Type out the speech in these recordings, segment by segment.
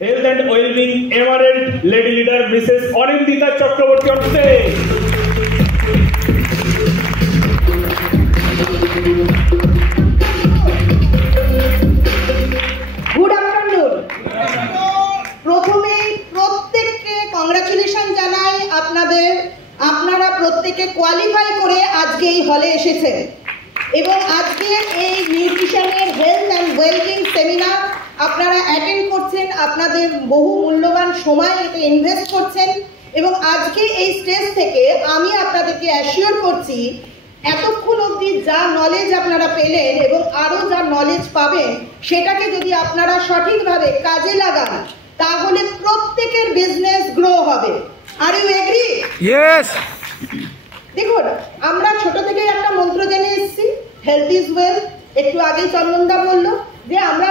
Health and Wellbeing Emerald Lady Leader Mrs. Anindita Chakraborty on stage. Good afternoon. প্রথমে প্রত্যেককে congratulation জানাই আপনারা প্রত্যেকে কোয়ালিফাই করে আজকে এই হলে এসেছেন এবং আজকে এই নিউট্রিশনের হেলথ অ্যান্ড ওয়েলবিং সেমিনার আপনারা অ্যাটেন্ড করছেন, আপনাদের বহু মূল্যবান সময় এতে ইনভেস্ট করছেন এবং আজকে এই স্টেজ থেকে আমি আপনাদেরকে অ্যাসিওর করছি এতক্ষণ অবধি যা নলেজ আপনারা পেলেন এবং আরও যা নলেজ পাবেন সেটাকে যদি আপনারা সঠিকভাবে কাজে লাগান তাহলে প্রত্যেকের বিজনেস গ্রো হবে। Are you agree? ইয়েস। দেখুন, আমরা ছোট থেকে একটা মন্ত্র জেনে এসেছি, হেলথ ইজ ওয়েলথ। একটু আগেই চন্দনদা বললো যে আমরা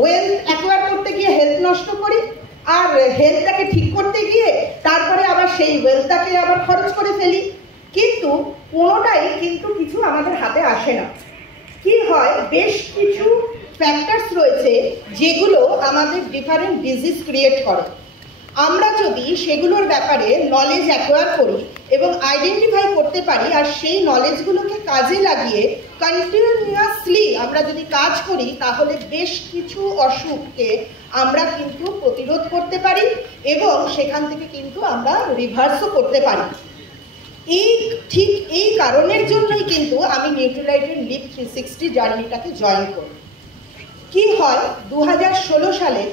ওয়েলথ অ্যাকোয়ার করতে গিয়ে হেলথ নষ্ট করি আর হেলথটাকে ঠিক করতে গিয়ে তারপরে আবার সেই ওয়েলথটাকে আবার খরচ করে ফেলি, কিন্তু কোনোটাই কিন্তু কিছু আমাদের হাতে আসে না। কি হয়, বেশ কিছু ফ্যাক্টরস রয়েছে যেগুলো আমাদের ডিফারেন্ট ডিজিজ ক্রিয়েট করে। আমরা যদি সেগুলোর ব্যাপারে নলেজ অ্যাকোয়ার করি এবং আইডেন্টিফাই করতে পারি আর সেই নলেজগুলোকে কাজে লাগিয়ে কন্টিনিউয়াসলি আমরা যদি কাজ করি তাহলে বেশ কিছু অসুখকে আমরা কিন্তু প্রতিরোধ করতে পারি এবং সেখান থেকে কিন্তু আমরা রিভার্সও করতে পারি। ঠিক এই কারণের জন্যই কিন্তু আমি নিউট্রিলাইটের লিভ 360 জার্নিটাকে জয়েন করি। কি হয়, 2016 সালে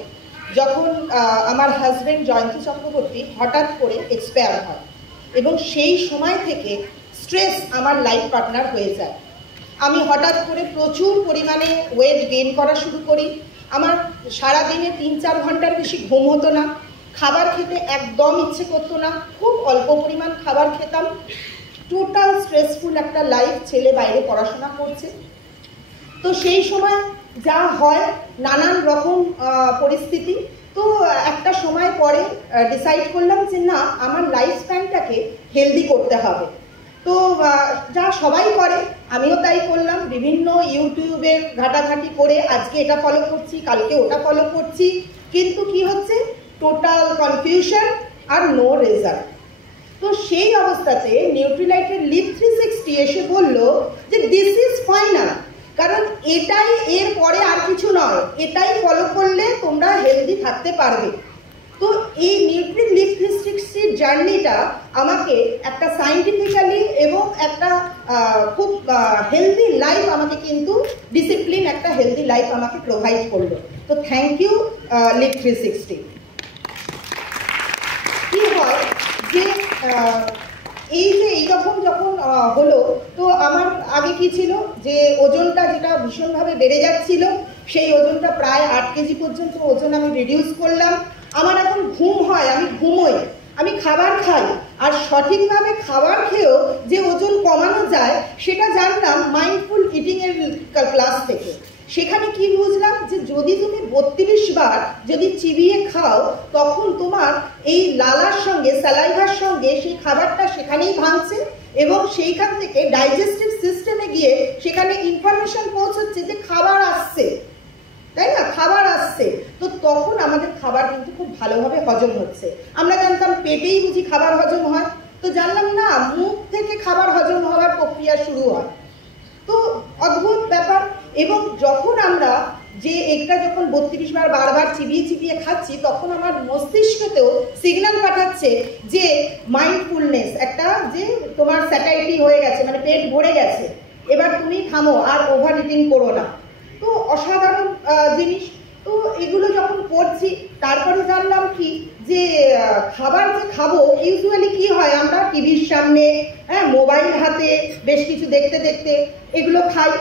যখন আমার হাজব্যান্ড জয়ন্তী চক্রবর্তী হঠাৎ করে এক্সপায়ার হয় এবং সেই সময় থেকে স্ট্রেস আমার লাইফ পার্টনার হয়ে যায়। আমি হঠাৎ করে প্রচুর পরিমাণে ওয়েট গেইন করা শুরু করি। আমার সারাদিনে 3-4 ঘন্টার বেশি ঘুম হতো না, খাবার খেতে একদম ইচ্ছে করতো না, খুব অল্প পরিমাণ খাবার খেতাম। টোটাল স্ট্রেসফুল একটা লাইফ, ছেলে বাইরে পড়াশোনা করছে। তো সেই সময় যা হয় নানান রকম পরিস্থিতি, তো একটা সময় পরে ডিসাইড করলাম যে না, আমার লাইফ স্প্যানটাকে হেলদি করতে হবে। তো যা সবাই করে আমিও তাই করলাম, বিভিন্ন ইউটিউবের ঘাটাঘাটি করে আজকে এটা ফলো করছি, কালকে ওটা ফলো করছি, কিন্তু কি হচ্ছে, টোটাল কনফিউশন আর নো রেজাল্ট। তো সেই অবস্থাতে নিউট্রিলাইটের লিভ 360 এসে বলল যে দিস ইজ ফাইনাল, কারণ এটাই এর পরে আর কিছু নয়, এটাই ফলো করলে তোমরা হেলদি থাকতে পারবে। তো এই নিউট্রি লিভ 360 জার্নিটা আমাকে একটা সায়েন্টিফিক্যালি এবং একটা খুব হেলদি লাইফ আমাকে কিন্তু ডিসিপ্লিন একটা হেলদি লাইফ আমাকে প্রোভাইড করলো। তো থ্যাংক ইউ লিভ 360। কি হয় যে এইরকম যখন হলো, তো আমার আগে কি ছিল যে ওজনটা যেটা ভীষণভাবে বেড়ে যাচ্ছিল, সেই ওজনটা প্রায় 8 কেজি পর্যন্ত ওজন আমি রিডিউস করলাম। আমার এখন ঘুম হয়, আমি ঘুমোই, আমি খাবার খাই, আর সঠিকভাবে খাবার খেয়েও যে ওজন কমানো যায় সেটা জানলাম মাইন্ডফুল ইটিংয়ের ক্লাস থেকে। সেখানে কি বুঝলাম যে যদি তুমি 32 বার যদি চিবিয়ে খাও তখন তোমার এই লালার সঙ্গে স্যালাইভার সঙ্গে সেই খাবারটা সেখানেই ভাঙছে এবং সেইখান থেকে ডাইজেস্টিভ সিস্টেমে গিয়ে সেখানে ইনফরমেশন পৌঁছচ্ছে যে খাবার আসছে, তাই না, খাবার আসছে। তো তখন আমাদের খাবার কিন্তু খুব ভালোভাবে হজম হচ্ছে। আমরা জানতাম পেটেই বুঝি খাবার হজম হয়, তো জানলাম না, মুখ থেকে খাবার হজম হওয়ার প্রক্রিয়া শুরু হয়। তো অদ্ভুত ব্যাপার। এবং যখন আমরা যে একটা যখন 32 বার বারবার চিবিয়ে খাচ্ছি তখন আমার মস্তিষ্কতেও সিগন্যাল পাঠাচ্ছে যে মাইন্ডফুলনেস একটা, যে তোমার স্যাটাইটি হয়ে গেছে, মানে পেট ভরে গেছে, এবার তুমি থামো, আর ওভার ইটিং করো না। তো অসাধারণ জিনিস। তো এগুলো যখন করছি তারপরে জানলাম কি যে খাবার যে খাবো, ইউজুয়ালি কি হয়, আমরা টিভির সামনে, মোবাইল হাতে বেশ কিছু দেখতে দেখতে এগুলো খাই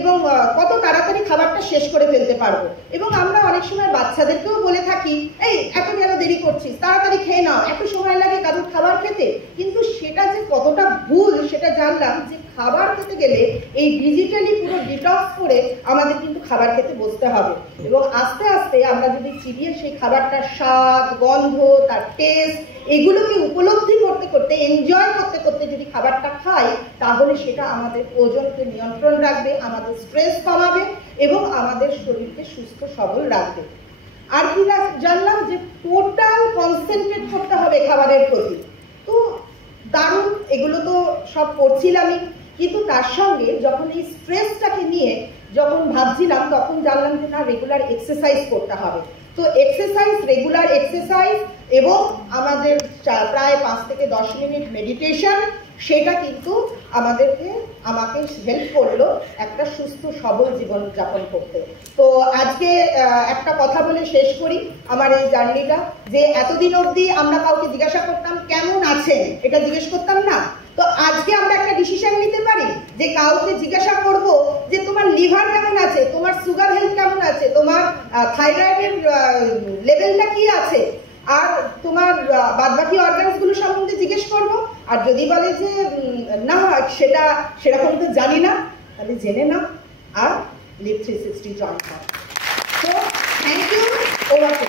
এবং কত তাড়াতাড়ি খাবারটা শেষ করে ফেলতে পারবো। এবং আমরা অনেক সময় বাচ্চাদেরকেও বলে থাকি, এই এত কেন দেরি করছিস, তাড়াতাড়ি খেয়ে নাও, এত সময় লাগে কারোর খাবার খেতে। কিন্তু সেটা যে কতটা ভুল সেটা জানলাম যে খাবার খেতে গেলে এই ডিজিটালি পুরো ডিটক্স করে আমাদের কিন্তু খাবার খেতে বসতে হবে এবং আস্তে আস্তে আমরা যদি চিবিয়ে সেই খাবারটার স্বাদ, গন্ধ, তার টেস্ট এগুলোকে উপলব্ধি করতে করতে, এনজয় করতে করতে যদি খাবারটা খাই তাহলে সেটা আমাদের ওজনকে নিয়ন্ত্রণ রাখবে, আমাদের স্ট্রেস কমাবে এবং আমাদের শরীরকে সুস্থ সবল রাখবে। আর কি জানলাম সব করছিলামই, কিন্তু তার সঙ্গে যখন এই স্ট্রেসটাকে নিয়ে যখন ভাবছিলাম তখন জানলাম যে না, রেগুলার এক্সারসাইজ করতে হবে। তো এক্সারসাইজ, রেগুলার এক্সারসাইজ এবং আমাদের প্রায় 5 থেকে 10 মিনিট মেডিটেশন, সেটা কিন্তু আমাকে হেল্প করলো একটা সুস্থ সবল জীবনযাপন করতে। তো আজকে একটা কথা বলে শেষ করি আমার এই জার্নিটা, যে এতদিন অবধি আমরা কাউকে জিজ্ঞাসা করতাম কেমন আছেন, এটা জিজ্ঞেস করতাম না। তো আজকে আমরা একটা ডিসিশন নিতে পারি যে কাউকে জিজ্ঞাসা করব যে তোমার লিভার কেমন আছে, তোমার সুগার হেলথ কেমন আছে, তোমার থাইরয়েডের লেভেলটা কি আছে, আর তোমার বাদবাকি অর্গানসগুলো সম্বন্ধে জিজ্ঞেস করব। আর যদি বলে যে না সেরকম তো জানি না, তাহলে জেনে নাও আর লিভ 360 জয়েন করো। তো থ্যাংক ইউ, ওভার টু